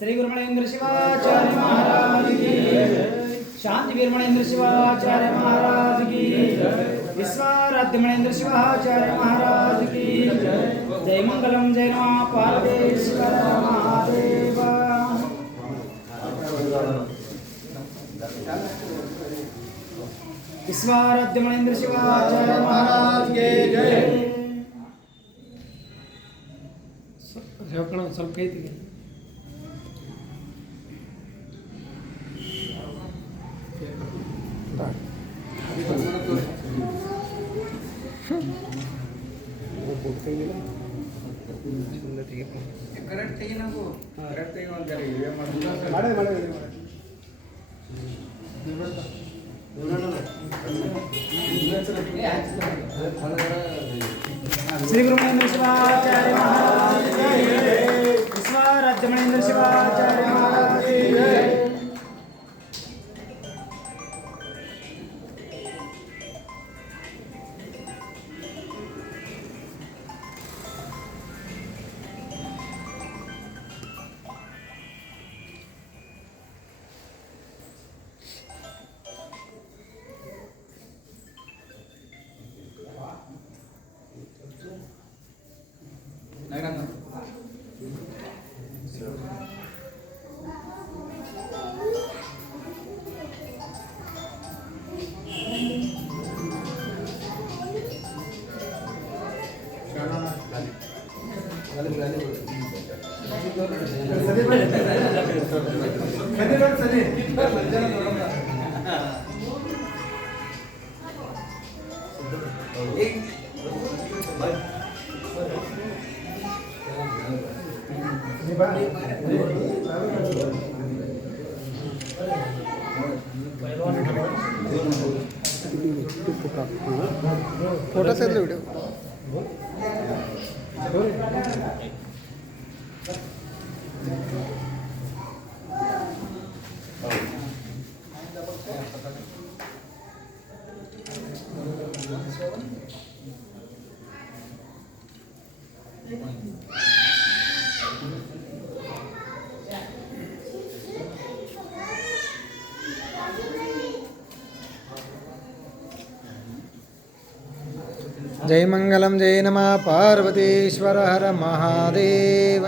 श्री गुरु मणेन्द्र शिवाचार्य महाराज की शांति वीर मणेन्द्र शिवाचार्य महाराज की विश्वाराध्य मणेन्द्र शिवाचार्य महाराज की जय मंगलम जय नमः पार्वतीश्वर महादेव। विश्वाराध्य मणेन्द्र शिवाचार्य महाराज के जय। ಸ್ವಲ್ಪ ಕೈತಿಗೆ ಕರೆಕ್ಟ್ ತೆಗಿ ನಾವು ಕರೆಕ್ಟ್ ತೆಗಿ ಅಂತಾರೆ ಇವೇ ಮಾಡಿ श्री गुरु मणेन्द्र शिवाचार्य महाराज की जय। विश्वाराध्य मणेन्द्र शिवाचार्य महाराज की जय। फोटो से वीडियो जय मंगलम जय नमः पार्वतीश्वर हर महादेव।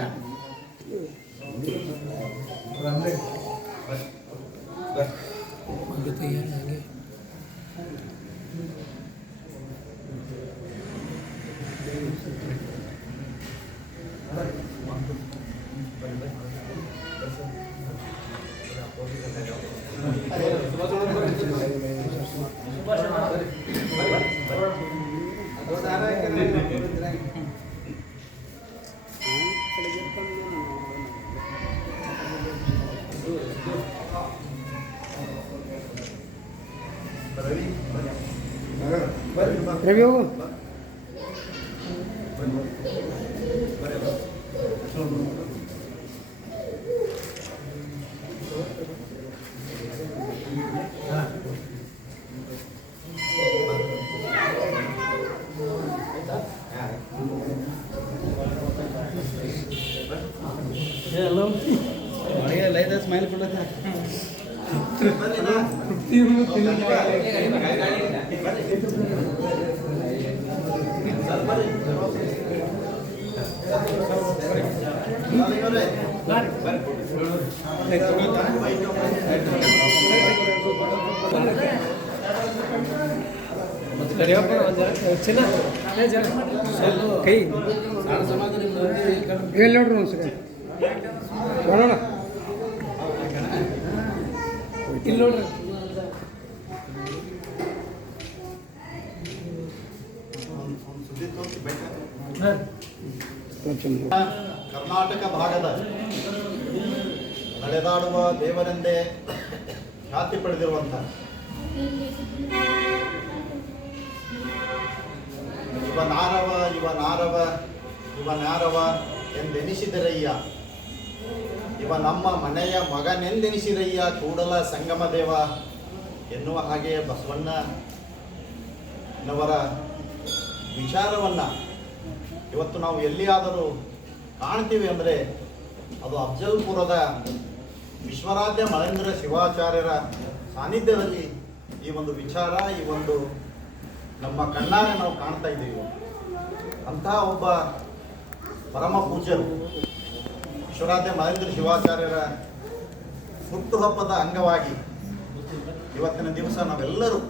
रिव्यू हेलो बढ़िया लाइट स्माइल पड़ा था ಕೈ ಹೇಳಿ ನೋಡ್ರಿ ಒಂದ್ಸರಿ ನೋಡೋಣ ಇಲ್ಲಿ ನೋಡ್ರಿ ಕರ್ನಾಟಕ ಭಾಗದ ನಡೆದಾಡುವ ದೇವರೆಂದೇ ಖ್ಯಾತಿ ಪಡೆದಿರುವಂಥ ಇವನಾರವ ಎಂದೆನಿಸಿದರಯ್ಯ, ಇವ ನಮ್ಮ ಮನೆಯ ಮಗನೆಂದೆನಿಸಿದರಯ್ಯ ಕೂಡಲ ಸಂಗಮ ದೇವ ಎನ್ನುವ ಹಾಗೆ ಬಸವಣ್ಣನವರ ವಿಚಾರವನ್ನು ಇವತ್ತು ನಾವು ಎಲ್ಲಿಯಾದರೂ ಕಾಣ್ತೀವಿ ಅಂದರೆ ಅದು ಅಫ್ಜಲ್ಪುರದ ವಿಶ್ವರಾಧ್ಯ ಮಳೇಂದ್ರ ಶಿವಾಚಾರ್ಯರ ಸಾನ್ನಿಧ್ಯದಲ್ಲಿ ಈ ಒಂದು ವಿಚಾರ, ಈ ಒಂದು ನಮ್ಮ ಕಣ್ಣಾರೆ ನಾವು ಕಾಣ್ತಾ ಇದ್ದೀವಿ. ಅಂತಹ ಒಬ್ಬ ಪರಮ ಪೂಜ್ಯರು ವಿಶ್ವರಾಧ್ಯ ಮಳೇಂದ್ರ ಶಿವಾಚಾರ್ಯರ ಹುಟ್ಟುಹಬ್ಬದ ಅಂಗವಾಗಿ ಇವತ್ತಿನ ದಿವಸ ನಾವೆಲ್ಲರೂ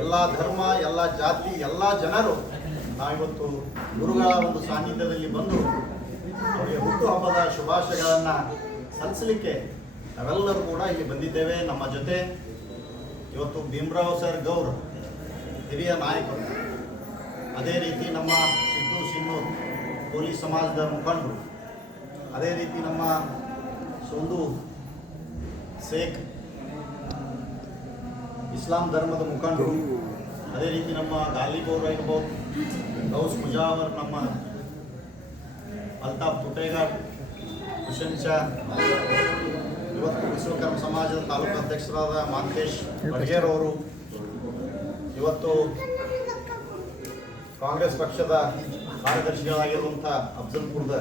ಎಲ್ಲ ಧರ್ಮ, ಎಲ್ಲ ಜಾತಿ, ಎಲ್ಲ ಜನರು ನಾವಿವತ್ತು ಗುರುಗಳ ಒಂದು ಸಾನ್ನಿಧ್ಯದಲ್ಲಿ ಬಂದು ಅವರಿಗೆ ಹುಟ್ಟುಹಬ್ಬದ ಶುಭಾಶಯಗಳನ್ನು ಸಲ್ಲಿಸಲಿಕ್ಕೆ ನಾವೆಲ್ಲರೂ ಕೂಡ ಇಲ್ಲಿ ಬಂದಿದ್ದೇವೆ. ನಮ್ಮ ಜೊತೆ ಇವತ್ತು ಭೀಮರಾವ್ ಸರ್ ಗೌರ್ ಹಿರಿಯ ನಾಯಕರು, ಅದೇ ರೀತಿ ನಮ್ಮ ಸಿದ್ದು ಸಿನ್ನೂರ್ ಪೊಲೀಸ್ ಸಮಾಜದ ಮುಖಂಡರು, ಅದೇ ರೀತಿ ನಮ್ಮ ಸೋಂದು ಶೇಖ್ ಇಸ್ಲಾಂ ಧರ್ಮದ ಮುಖಂಡರು, ಅದೇ ರೀತಿ ನಮ್ಮ ಗಾಲಿಬ್ ಅವರು ಇರ್ಬೋದು, ಗೌಸ್ ಮುಜಾವರ್, ನಮ್ಮ ಅಲ್ತಾಫ್ ತುಟೇಗಾರ್, ಹುಸೇನ್ ಶಾ, ಇವತ್ತು ವಿಶ್ವಕರ್ಮ ಸಮಾಜದ ತಾಲೂಕು ಅಧ್ಯಕ್ಷರಾದ ಮಾಂತೇಶ್ ಬಡ್ಗೇರ್ ಅವರು, ಇವತ್ತು ಕಾಂಗ್ರೆಸ್ ಪಕ್ಷದ ಕಾರ್ಯದರ್ಶಿಗಳಾಗಿರುವಂಥ ಅಫ್ಜಲ್ಪುರದ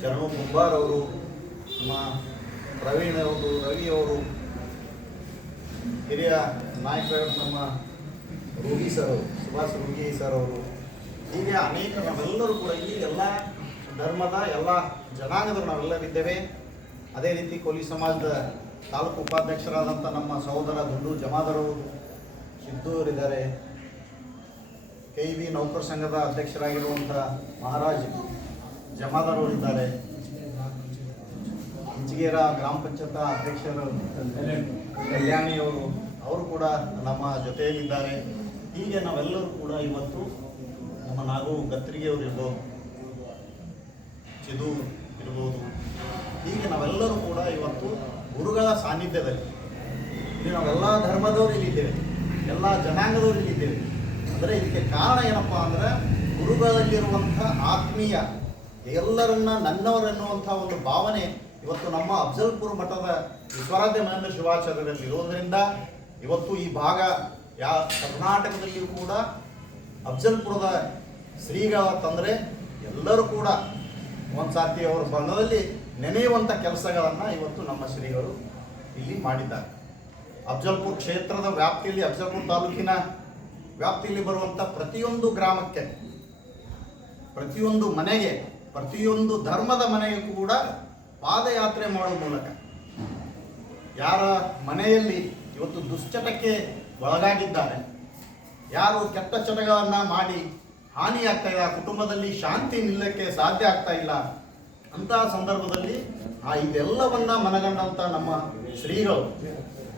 ಶರಣು ಕುಂಬಾರ್ ಅವರು, ನಮ್ಮ ಪ್ರವೀಣ್ ಅವರು, ರವಿ ಅವರು, ಹಿರಿಯ ನಾಯಕರು ನಮ್ಮ ರೂಗಿ ಸರ್ ಅವರು, ಸುಭಾಷ್ ರೂಗಿ ಸರ್ ಅವರು, ಹೀಗೆ ಅನೇಕ ನಾವೆಲ್ಲರೂ ಕೂಡ ಇಲ್ಲಿ ಎಲ್ಲ ಧರ್ಮದ ಎಲ್ಲ ಜನಾಂಗದ ನಾವೆಲ್ಲರಿದ್ದೇವೆ. ಅದೇ ರೀತಿ ಕೋಲಿ ಸಮಾಜದ ತಾಲೂಕು ಉಪಾಧ್ಯಕ್ಷರಾದಂಥ ನಮ್ಮ ಸಹೋದರ ದುಂಡು ಜಮಾದರು ಸಿದ್ದೂರಿದ್ದಾರೆ, KV ನೌಕರ ಸಂಘದ ಅಧ್ಯಕ್ಷರಾಗಿರುವಂಥ ಮಹಾರಾಜ್ ಜಮಾದರು ಇದ್ದಾರೆ, ಇಂಚಿಗೇರ ಗ್ರಾಮ ಪಂಚಾಯತ್ ಅಧ್ಯಕ್ಷರು ಕಲ್ಯಾಣಿಯವರು, ಅವರು ಕೂಡ ನಮ್ಮ ಜೊತೆಯಲ್ಲಿದ್ದಾರೆ. ಹೀಗೆ ನಾವೆಲ್ಲರೂ ಕೂಡ ಇವತ್ತು ನಮ್ಮ ನಾಗು ಗತ್ರಿಗೆಯವರು ಇರ್ಬೋದು, ಚಿದು ಇರ್ಬೋದು, ಹೀಗೆ ನಾವೆಲ್ಲರೂ ಕೂಡ ಇವತ್ತು ಗುರುಗಳ ಸಾನ್ನಿಧ್ಯದಲ್ಲಿ ಇಲ್ಲಿ ನಾವೆಲ್ಲ ಧರ್ಮದವರು ಇಲ್ಲಿದ್ದೇವೆ, ಎಲ್ಲ ಜನಾಂಗದವರು ಇಲ್ಲಿದ್ದೇವೆ. ಅಂದರೆ ಇದಕ್ಕೆ ಕಾರಣ ಏನಪ್ಪ ಅಂದರೆ ಗುರುಗಳಲ್ಲಿರುವಂಥ ಆತ್ಮೀಯ ಎಲ್ಲರನ್ನ ನನ್ನವರೆನ್ನುವಂಥ ಒಂದು ಭಾವನೆ ಇವತ್ತು ನಮ್ಮ ಅಫ್ಜಲ್ಪುರ ಮಠದ ವಿಶ್ವರಾಧ್ಯ ಮಳೇಂದ್ರ ಶಿವಾಚಾರ್ಯರಲ್ಲಿ ಇರೋದರಿಂದ ಇವತ್ತು ಈ ಭಾಗ ಕರ್ನಾಟಕದಲ್ಲಿಯೂ ಕೂಡ ಅಫ್ಜಲ್ಪುರದ ಶ್ರೀಗಳ ತಂದರೆ ಎಲ್ಲರೂ ಕೂಡ ಒಂದು ಸಾತಿ ಅವರ ಬಣ್ಣದಲ್ಲಿ ನೆನೆಯುವಂಥ ಕೆಲಸಗಳನ್ನು ಇವತ್ತು ನಮ್ಮ ಶ್ರೀಗಳು ಇಲ್ಲಿ ಮಾಡಿದ್ದಾರೆ. ಅಫ್ಜಲ್ಪುರ ಕ್ಷೇತ್ರದ ವ್ಯಾಪ್ತಿಯಲ್ಲಿ, ಅಫ್ಜಲ್ಪುರ ತಾಲೂಕಿನ ವ್ಯಾಪ್ತಿಯಲ್ಲಿ ಬರುವಂಥ ಪ್ರತಿಯೊಂದು ಗ್ರಾಮಕ್ಕೆ, ಪ್ರತಿಯೊಂದು ಮನೆಗೆ, ಪ್ರತಿಯೊಂದು ಧರ್ಮದ ಮನೆಗೆ ಕೂಡ ಪಾದಯಾತ್ರೆ ಮಾಡುವ ಮೂಲಕ ಯಾರ ಮನೆಯಲ್ಲಿ ಇವತ್ತು ದುಶ್ಚಟಕ್ಕೆ ಒಳಗಾಗಿದ್ದಾರೆ, ಯಾರು ಕೆಟ್ಟ ಚಟಗಳನ್ನು ಮಾಡಿ ಹಾನಿಯಾಗ್ತಾ ಇಲ್ಲ, ಕುಟುಂಬದಲ್ಲಿ ಶಾಂತಿ ನಿಲ್ಲಕ್ಕೆ ಸಾಧ್ಯ ಆಗ್ತಾ ಇಲ್ಲ, ಅಂತಹ ಸಂದರ್ಭದಲ್ಲಿ ಇದೆಲ್ಲವನ್ನ ಮನಗಂಡಂಥ ನಮ್ಮ ಶ್ರೀಗಳು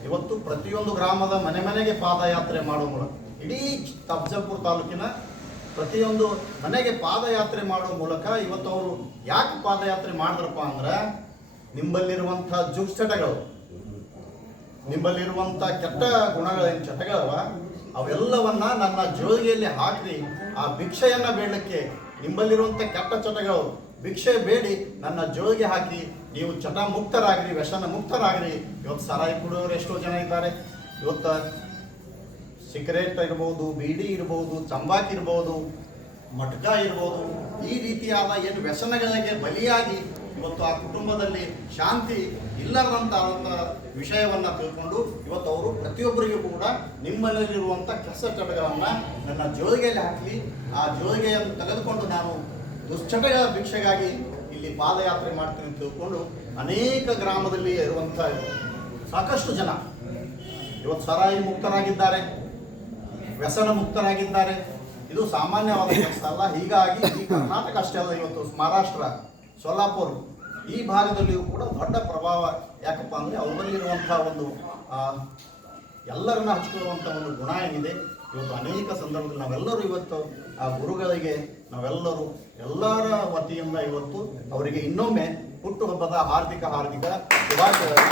ಇವತ್ತು ಪ್ರತಿಯೊಂದು ಗ್ರಾಮದ ಮನೆ ಮನೆಗೆ ಪಾದಯಾತ್ರೆ ಮಾಡುವ ಮೂಲಕ, ಇಡೀ ಅಫ್ಜಲ್ಪುರ ತಾಲೂಕಿನ ಪ್ರತಿಯೊಂದು ಮನೆಗೆ ಪಾದಯಾತ್ರೆ ಮಾಡುವ ಮೂಲಕ ಇವತ್ತು ಅವರು ಯಾಕೆ ಪಾದಯಾತ್ರೆ ಮಾಡಿದ್ರಪ್ಪ ಅಂದ್ರೆ, ನಿಂಬಲ್ಲಿರುವಂಥ ದುಶ್ಚಟಗಳು, ನಿಂಬಲ್ಲಿರುವಂಥ ಕೆಟ್ಟ ಗುಣಗಳೇನು ಚಟಗಳವ ಅವೆಲ್ಲವನ್ನ ನನ್ನ ಜೋಳಿಗೆಯಲ್ಲಿ ಹಾಕಿ ಆ ಭಿಕ್ಷೆಯನ್ನು ಬೇಡಲಿಕ್ಕೆ, ನಿಂಬಲ್ಲಿರುವಂಥ ಕೆಟ್ಟ ಚಟಗಳು ಭಿಕ್ಷೆ ಬೇಡಿ ನನ್ನ ಜೋಳಿಗೆ ಹಾಕಿ ನೀವು ಚಟ ಮುಕ್ತರಾಗ್ರಿ, ವ್ಯಸನ ಮುಕ್ತರಾಗ್ರಿ. ಇವತ್ತು ಸಾರಾಯಿ ಕುಡಿಯೋರು ಎಷ್ಟೋ ಜನ ಇದ್ದಾರೆ, ಇವತ್ತು ಸಿಗರೇಟ್ ಇರ್ಬೋದು, ಬೀಡಿ ಇರ್ಬೋದು, ತಂಬಾಕು ಇರ್ಬೋದು, ಮಟ್ಕ ಇರ್ಬೋದು, ಈ ರೀತಿಯಾದ ಏನು ವ್ಯಸನಗಳಿಗೆ ಬಲಿಯಾಗಿ ಇವತ್ತು ಆ ಕುಟುಂಬದಲ್ಲಿ ಶಾಂತಿ ಇಲ್ಲದಂಥ ವಿಷಯವನ್ನು ತಿಳ್ಕೊಂಡು ಇವತ್ತು ಅವರು ಪ್ರತಿಯೊಬ್ಬರಿಗೂ ಕೂಡ ನಿಮ್ಮಲ್ಲಿರುವಂಥ ಕೆಲಸ ಚಟಗಳನ್ನು ನನ್ನ ಜೋಳಿಗೆಯಲ್ಲಿ ಹಾಕಿ ಆ ಜೋಳಿಗೆಯನ್ನು ತೆಗೆದುಕೊಂಡು ನಾನು ದುಶ್ಚಟಗಳ ಭಿಕ್ಷೆಗಾಗಿ ಇಲ್ಲಿ ಪಾದಯಾತ್ರೆ ಮಾಡ್ತೀನಿ ಅಂತ ತಿಳ್ಕೊಂಡು ಅನೇಕ ಗ್ರಾಮದಲ್ಲಿ ಇರುವಂಥ ಸಾಕಷ್ಟು ಜನ ಇವತ್ತು ಸರಾಯಿ ಮುಕ್ತರಾಗಿದ್ದಾರೆ. ವ್ಯಸನ ಮುಕ್ತರಾಗಿದ್ದಾರೆ. ಇದು ಸಾಮಾನ್ಯವಾದ ಕೆಲಸ ಅಲ್ಲ. ಹೀಗಾಗಿ ಈ ಕರ್ನಾಟಕ ಅಷ್ಟೇ ಅಲ್ಲ, ಇವತ್ತು ಮಹಾರಾಷ್ಟ್ರ, ಸೊಲ್ಲಾಪುರ್ ಈ ಭಾಗದಲ್ಲಿಯೂ ಕೂಡ ದೊಡ್ಡ ಪ್ರಭಾವ. ಯಾಕಪ್ಪ ಅಂದರೆ ಅವರಲ್ಲಿರುವಂಥ ಒಂದು ಎಲ್ಲರನ್ನ ಹಚ್ಕೊಳ್ಳುವಂಥ ಒಂದು ಗುಣ ಏನಿದೆ. ಇವತ್ತು ಅನೇಕ ಸಂದರ್ಭದಲ್ಲಿ ನಾವೆಲ್ಲರೂ ಇವತ್ತು ಆ ಗುರುಗಳಿಗೆ ನಾವೆಲ್ಲರೂ ಎಲ್ಲರ ವತಿಯಿಂದ ಇವತ್ತು ಅವರಿಗೆ ಇನ್ನೊಮ್ಮೆ ಹುಟ್ಟುಹಬ್ಬದ ಹಾರ್ದಿಕ ಶುಭಾಶಯಗಳು.